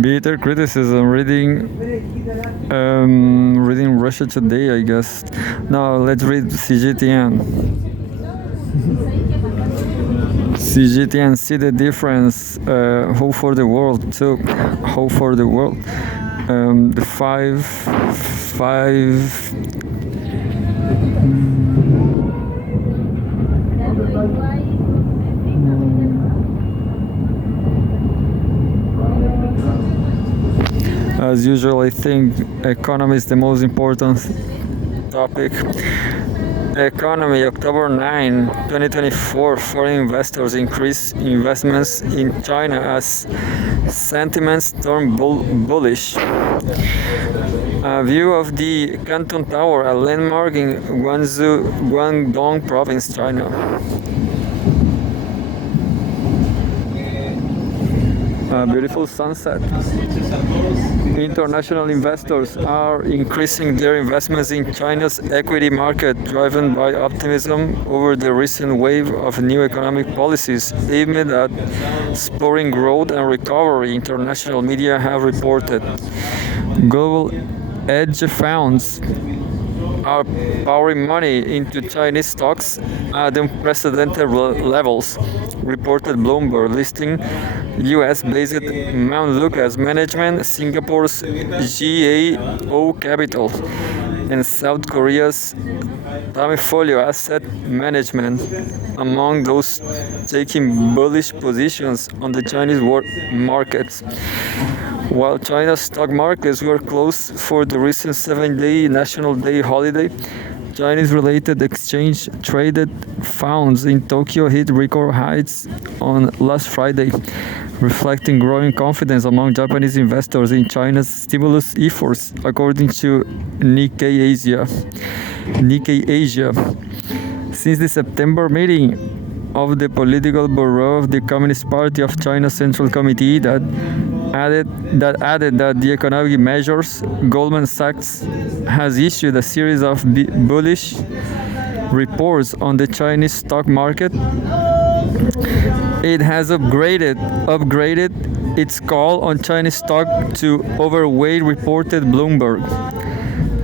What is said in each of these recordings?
Bitter criticism. Reading Russia Today, I guess. Now let's read Cgtn. Cgtn, see the difference. Hope for the world took. Hope for the world. The five. As usual, I think economy is the most important topic. Economy, October 9, 2024, foreign investors increase investments in China as sentiments turn bullish. A view of the Canton Tower, a landmark in Guangdong province, China. A beautiful sunset. International investors are increasing their investments in China's equity market, driven by optimism over the recent wave of new economic policies aimed at spurring growth and recovery, international media have reported. Global hedge funds are pouring money into Chinese stocks at unprecedented levels, reported Bloomberg, listing US-based Mount Lucas Management, Singapore's GAO Capital, and South Korea's Tamifolio Asset Management among those taking bullish positions on the Chinese markets. While China's stock markets were closed for the recent 7-day National Day holiday, Chinese-related exchange-traded funds in Tokyo hit record heights on last Friday, reflecting growing confidence among Japanese investors in China's stimulus efforts, according to Nikkei Asia. Since the September meeting of the Political Bureau of the Communist Party of China's Central Committee that added that the economic measures, Goldman Sachs has issued a series of bullish reports on the Chinese stock market. It has upgraded its call on Chinese stock to overweight, reported Bloomberg.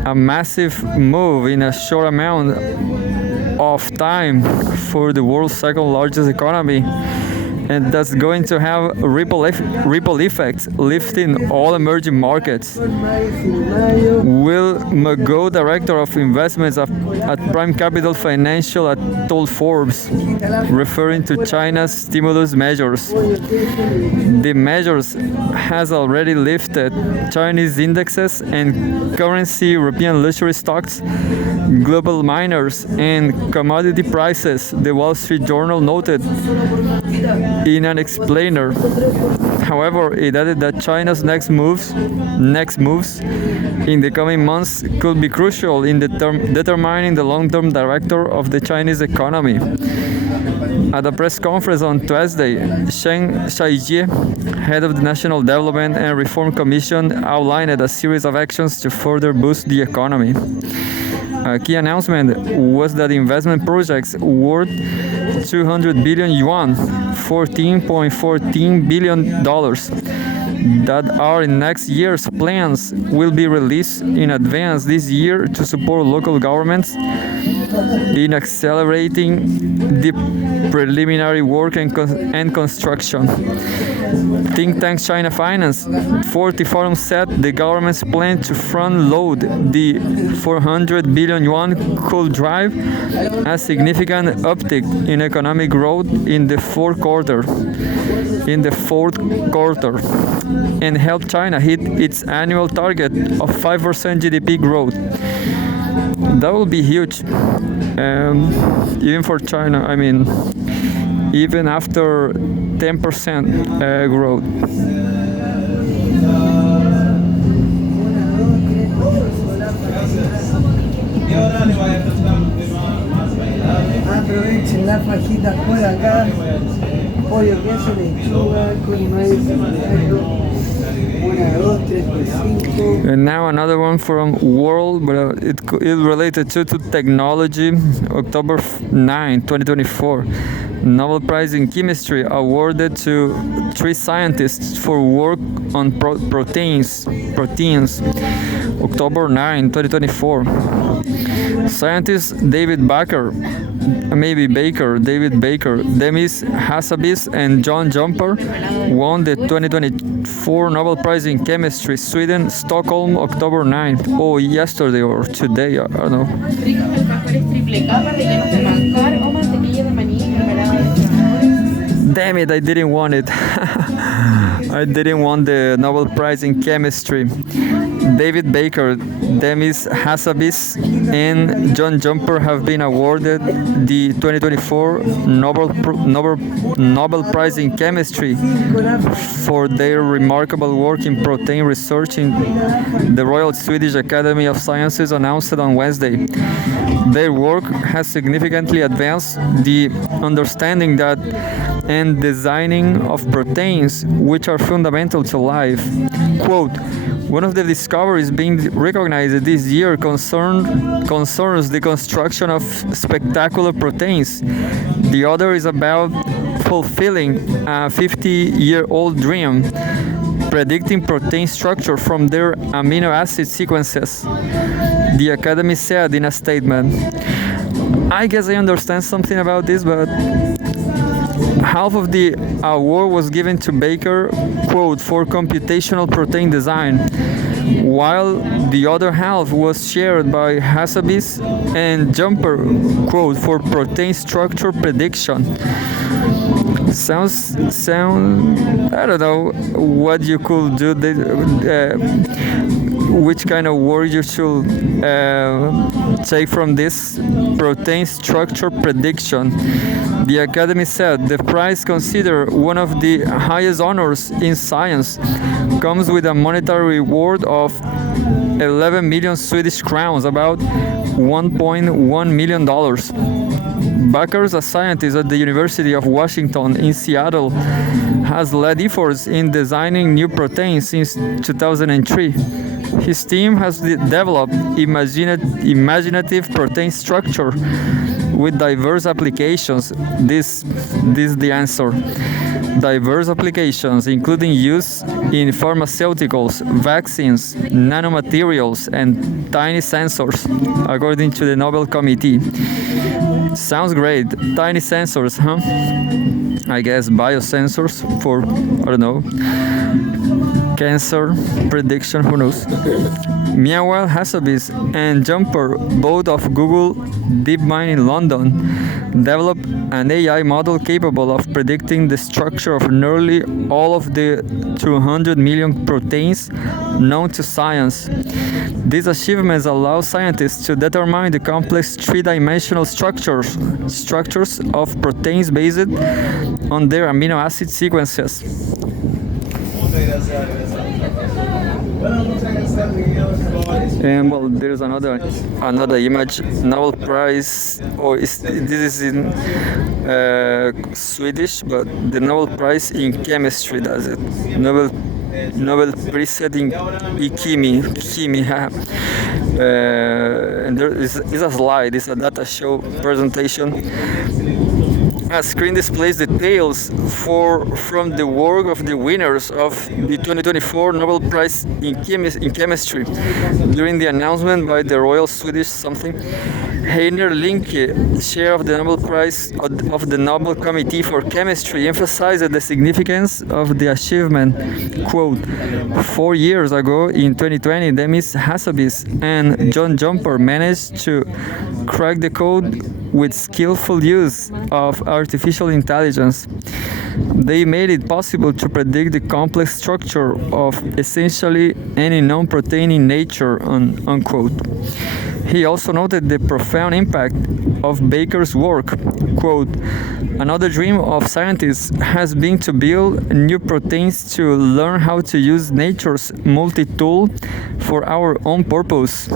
A massive move in a short amount of time for the world's second largest economy, and that's going to have ripple effects, lifting all emerging markets. Will Mago, director of investments at Prime Capital Financial, told Forbes, referring to China's stimulus measures. The measures has already lifted Chinese indexes and currency, European luxury stocks, global miners, and commodity prices, the Wall Street Journal noted in an explainer. However, it added that China's next moves in the coming months could be crucial in determining the long-term director of the Chinese economy. At a press conference on Tuesday, Sheng Shaijie, head of the National Development and Reform Commission, outlined a series of actions to further boost the economy. A key announcement was that investment projects worth 200 billion yuan, $14.14 billion, that are in next year's plans will be released in advance this year to support local governments in accelerating the preliminary work and construction. Think tank China Finance 40 Forum said the government's plan to front-load the 400 billion yuan could drive a significant uptick in economic growth in the fourth quarter, and help China hit its annual target of 5% GDP growth. That will be huge, even for China. I mean, even after 10% growth. Aprovechen las fajitas por acá, pollo, queso, lechuga, con maíz, 1, 2, 3, 4, 5, And now another one from World, but it related to technology. October 9, 2024. Nobel Prize in Chemistry awarded to 3 scientists for work on proteins. October 9, 2024. Scientists David Baker, Demis Hassabis, and John Jumper won the 2024 Nobel Prize in Chemistry, Sweden, Stockholm, October 9th. Oh, yesterday or today, I don't know. Damn it, I didn't want it. I didn't want the Nobel Prize in Chemistry. David Baker, Demis Hassabis, and John Jumper have been awarded the 2024 Nobel Prize in Chemistry for their remarkable work in protein research in the Royal Swedish Academy of Sciences announced on Wednesday. Their work has significantly advanced the understanding that and designing of proteins, which are fundamental to life. Quote, one of the discoveries being recognized this year concerns the construction of spectacular proteins. The other is about fulfilling a 50-year-old dream, predicting protein structure from their amino acid sequences, the Academy said in a statement. I guess I understand something about this, but half of the award was given to Baker, quote, for computational protein design, while the other half was shared by Hassabis and Jumper, quote, for protein structure prediction. Sound, I don't know what you could do, which kind of word you should take from this protein structure prediction. The Academy said the prize, considered one of the highest honors in science, comes with a monetary reward of 11 million Swedish crowns, about $1.1 million. Baker, a scientist at the University of Washington in Seattle, has led efforts in designing new proteins since 2003. His team has developed imaginative protein structure with diverse applications. This is the answer. Diverse applications, including use in pharmaceuticals, vaccines, nanomaterials, and tiny sensors, according to the Nobel Committee. Sounds great. Tiny sensors, huh? I guess biosensors for, I don't know, cancer prediction, who knows. Meanwhile, Hassabis and Jumper, both of Google DeepMind in London, developed an AI model capable of predicting the structure of nearly all of the 200 million proteins known to science. These achievements allow scientists to determine the complex three-dimensional structures of proteins based on their amino acid sequences. And well, there's another image. Nobel Prize, this is in Swedish, but the Nobel Prize in Chemistry does it. Nobel Prize in Chemie. And there is a slide. It's a data show presentation. A screen displays details from the work of the winners of the 2024 Nobel Prize in Chemistry. During the announcement by the Royal Swedish Heiner Linke, chair of the Nobel Prize of the Nobel Committee for Chemistry, emphasized the significance of the achievement. Quote, 4 years ago, in 2020, Demis Hassabis and John Jumper managed to crack the code with skillful use of artificial intelligence. They made it possible to predict the complex structure of essentially any known protein in nature, unquote. He also noted the profound impact of Baker's work. Quote, another dream of scientists has been to build new proteins to learn how to use nature's multi-tool for our own purposes.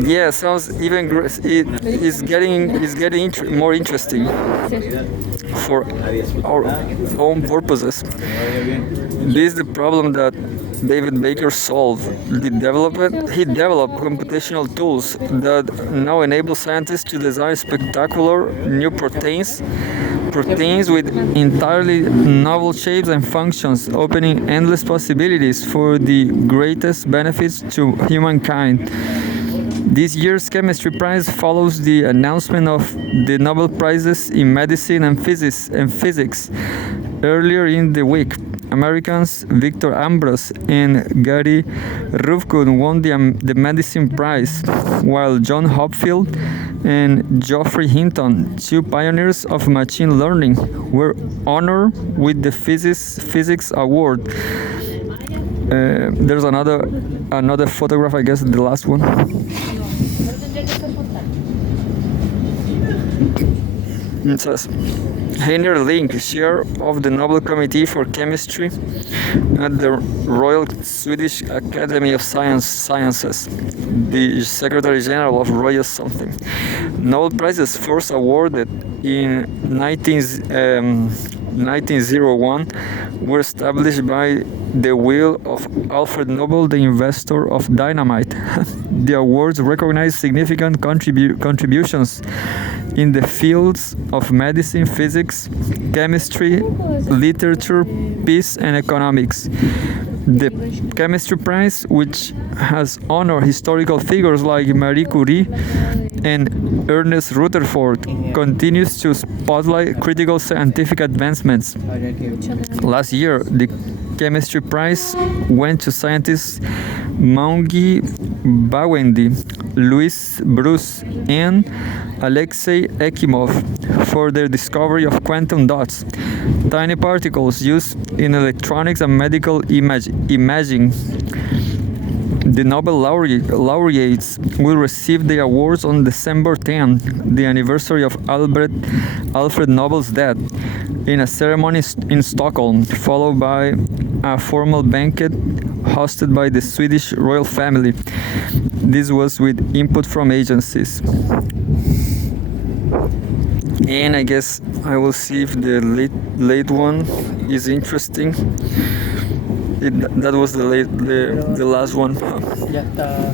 Yeah, sounds even it is getting more interesting for our own purposes. This is the problem that David Baker solved. He developed computational tools that now enable scientists to design spectacular new proteins with entirely novel shapes and functions, opening endless possibilities for the greatest benefits to humankind. This year's chemistry prize follows the announcement of the Nobel Prizes in medicine and physics earlier in the week. Americans Victor Ambrose and Gary Ruvkun won the medicine prize, while John Hopfield and Geoffrey Hinton, two pioneers of machine learning, were honored with the physics award. There's another photograph, I guess, the last one. It says, Heiner Link, chair of the Nobel Committee for Chemistry at the Royal Swedish Academy of Sciences, the Secretary General of Royal something. Nobel Prizes first awarded in 1901 were established by the will of Alfred Nobel, the inventor of dynamite. The awards recognize significant contributions in the fields of medicine, physics, chemistry, literature, peace, and economics. The Chemistry Prize, which has honored historical figures like Marie Curie and Ernest Rutherford, continues to spotlight critical scientific advancements. Last year, the Chemistry Prize went to scientists Maungi Bawendi, Louis Bruce, and Alexei Ekimov for their discovery of quantum dots, tiny particles used in electronics and medical imaging. The Nobel laureates will receive their awards on December 10, the anniversary of Alfred Nobel's death, in a ceremony in Stockholm, followed by a formal banquet hosted by the Swedish royal family. This was with input from agencies. And I guess I will see if the late one is interesting. That was the last one. Ya está.